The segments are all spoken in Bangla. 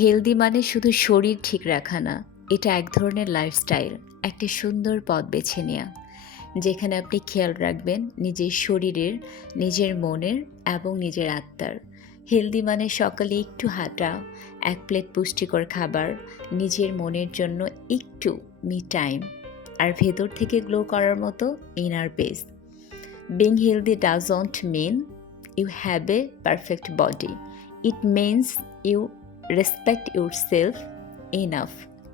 হেলদি মানে শুধু শরীর ঠিক রাখা না, এটা এক ধরনের লাইফস্টাইল, একটা সুন্দর পথ বেছে নেওয়া, যেখানে আপনি খেয়াল রাখবেন নিজের শরীরের, নিজের মনের এবং নিজের আত্মার। হেলদি মানে সকালে একটু হাঁটা, এক প্লেট পুষ্টিকর খাবার, নিজের মনের জন্য একটু মি টাইম, আর ভেতর থেকে গ্লো করার মতো inner peace. Being healthy doesn't mean you have a perfect body, it means you respect yourself enough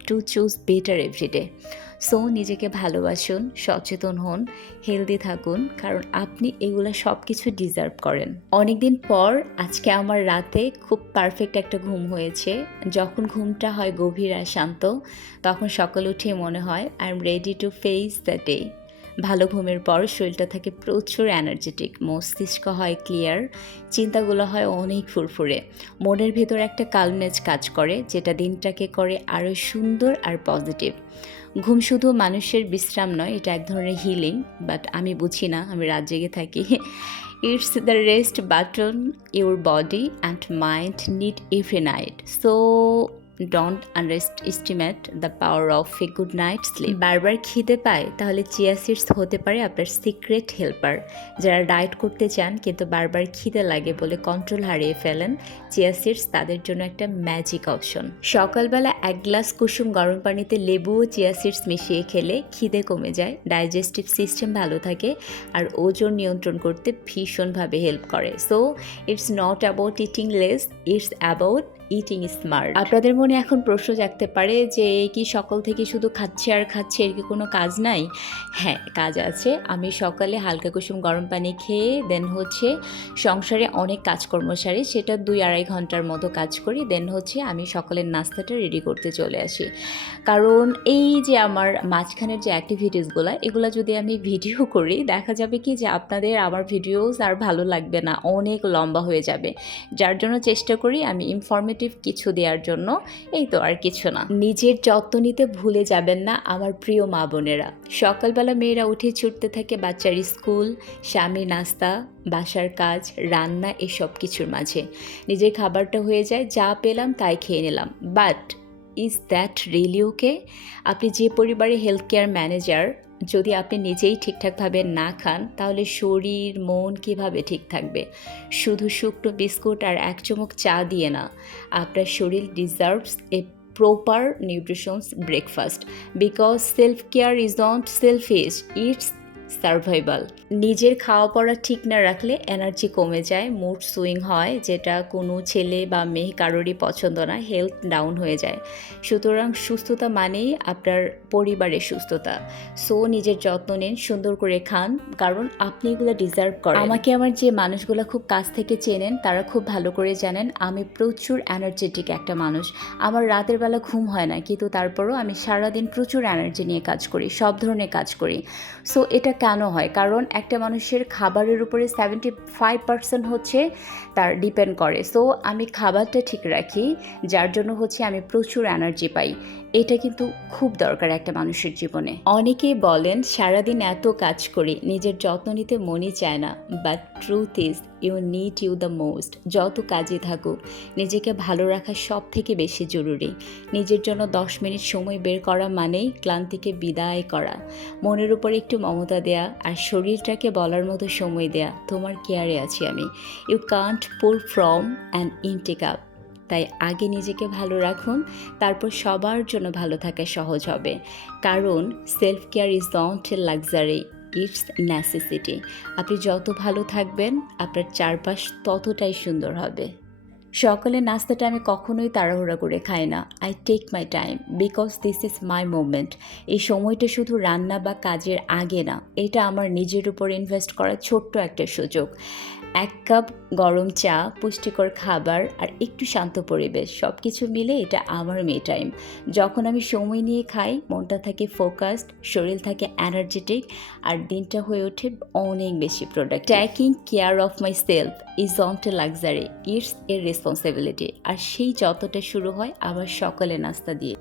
to choose better everyday. So নিজেকে ভালোবাসুন, সচেতন হন, হেলদি থাকুন, কারণ আপনি এগুলো সব কিছু ডিজার্ভ করেন। অনেকদিন পর আজকে আমার রাতে খুব পারফেক্ট একটা ঘুম হয়েছে। যখন ঘুমটা হয় গভীর আর শান্ত, তখন সকালে উঠে মনে হয় I am ready to face the day. ভালো ঘুমের পর শরীরটা থাকে প্রচুর এনার্জেটিক, মস্তিষ্ক হয় ক্লিয়ার, চিন্তাগুলো হয় অনেক ফুরফুরে, মনের ভেতর একটা কালনেস কাজ করে, যেটা দিনটাকে করে আরও সুন্দর আর পজিটিভ। ঘুম শুধু মানুষের বিশ্রাম নয়, এটা এক ধরনের হিলিং, বাট আমি বুঝি না, আমি রাত জেগে থাকি। It's the rest button your body and mind need every night, so don't underestimate the power of a good night sleep. বারবার খিদে পায়, তাহলে চিয়া সিডস হতে পারে আপনার সিক্রেট হেল্পার। যারা ডায়েট করতে চান কিন্তু বারবার খিদে লাগে বলে কন্ট্রোল হারিয়ে ফেলেন, চিয়া সিডস তাদের জন্য একটা ম্যাজিক অপশন। সকালবেলা এক গ্লাস কুসুম গরম পানিতে লেবু ও চিয়া সিডস মিশিয়ে খেলে খিদে কমে যায়, ডাইজেস্টিভ সিস্টেম ভালো থাকে, আর ওজন নিয়ন্ত্রণ করতে ভীষণভাবে হেল্প করে। So it's not about eating less, it's about eating smart. আপনাদের মনে এখন প্রশ্ন জাগতে পারে যে কি সকাল থেকে শুধু খাচ্ছে আর খাচ্ছে, এর কি কোনো কাজ নাই? হ্যাঁ, কাজ আছে। আমি সকালে হালকা কুসুম গরম পানি খেয়ে দেন সংসারে অনেক কাজকর্ম সারি, সেটা 2-2.5 ঘন্টার মতো কাজ করি, দেন আমি সকালের নাস্তাটা রেডি করতে চলে আসি। কারণ এই যে আমার মাঝখানের যে অ্যাক্টিভিটিসগুলো, এগুলো যদি আমি ভিডিও করি, দেখা যাবে কি যে আপনাদের আমার ভিডিওস আর ভালো লাগবে না, অনেক লম্বা হয়ে যাবে। যার জন্য চেষ্টা করি আমি ইনফরমেটিভ কিছু দেওয়ার জন্য, এই তো, আর কিছু না। নিজের যত্ন নিতে ভুলে যাবেন না আমার প্রিয় মা বোনেরা। সকালবেলা মেয়েরা উঠে ছুটতে থাকে বাচ্চার স্কুল, স্বামীর নাস্তা, বাসার কাজ, রান্না, এসব কিছুর মাঝে নিজের খাবারটা হয়ে যায় যা পেলাম তাই খেয়ে নিলাম। বাট ইজ দ্যাট রিয়েলি ওকে? আপনি যে পরিবারে হেলথ কেয়ার ম্যানেজার, যদি আপনি নিজেই ঠিকঠাকভাবে না খান, তাহলে শরীর মন কিভাবে ঠিক থাকবে? শুধু শুকনো বিস্কুট আর এক চুমুক চা দিয়ে না, আপনার শরীর deserves a proper nutritions breakfast, because self care is not selfish, it's survival. নিজের খাওয়া পড়া ঠিক না রাখলে এনার্জি কমে যায়, মুড সুইং হয়, যেটা কোনো ছেলে বা মেয়ে কারোরই পছন্দ না, হেলথ ডাউন হয়ে যায়। সুতরাং সুস্থতা মানেই আপনার পরিবারের সুস্থতা। সো নিজের যত্ন নিন, সুন্দর করে খান, কারণ আপনি এগুলো ডিজার্ভ করেন। আমাকে আমার যে মানুষগুলো খুব কাছ থেকে চেনেন, তারা খুব ভালো করে জানেন আমি প্রচুর এনার্জেটিক একটা মানুষ। আমার রাতের বেলা ঘুম হয় না, কিন্তু তারপরও আমি সারাদিন প্রচুর এনার্জি নিয়ে কাজ করি, সব ধরনের কাজ করি। সো এটা কেন হয়? কারণ একটা মানুষের খাবারের উপরে 75% তার ডিপেন্ড করে। সো আমি খাবারটা ঠিক রাখি, যার জন্য আমি প্রচুর এনার্জি পাই। এটা কিন্তু খুব দরকার একটা মানুষের জীবনে। অনেকেই বলেন সারাদিন এত কাজ করি, নিজের যত্ন নিতে মনই চায় না, but truth is you need you the most. যত কাজে থাকুক, নিজেকে ভালো রাখা সব থেকে বেশি জরুরি। নিজের জন্য 10 মিনিট সময় বের করা মানেই ক্লান্তিকে বিদায় করা, মনের উপর একটু মমতা দেয়া, আর শরীরটাকে বলার মতো সময় দেয়া, তোমার কেয়ারে আছি আমি। You can't pour from an empty cup. তাই আগে নিজেকে ভালো রাখুন, তারপর সবার জন্য ভালো থাকা সহজ হবে। কারণ self care is not a luxury, it's necessity. আপনি যত ভালো থাকবেন, আপনার চারপাশ ততটাই সুন্দর হবে। সকালের নাস্তাটা আমি কখনোই তাড়াহুড়া করে খাই না। I take my time, because this is my moment. এই সময়টা শুধু রান্না বা কাজের আগে না, এটা আমার নিজের উপর ইনভেস্ট করার ছোট্ট একটা সুযোগ। 1 কাপ গরম চা, পুষ্টিকর খাবার, আর একটু শান্ত পরিবেশ, সব কিছু মিলে এটা আমার মি টাইম। যখন আমি সময় নিয়ে খাই, মনটা থাকে ফোকাসড, শরীর থাকে এনার্জেটিক, আর দিনটা হয়ে ওঠে অনেক বেশি productive. Taking care of myself is not a luxury, it's a responsibility. আর সেই যতটা শুরু হয় আবার সকালে নাস্তা দিয়ে।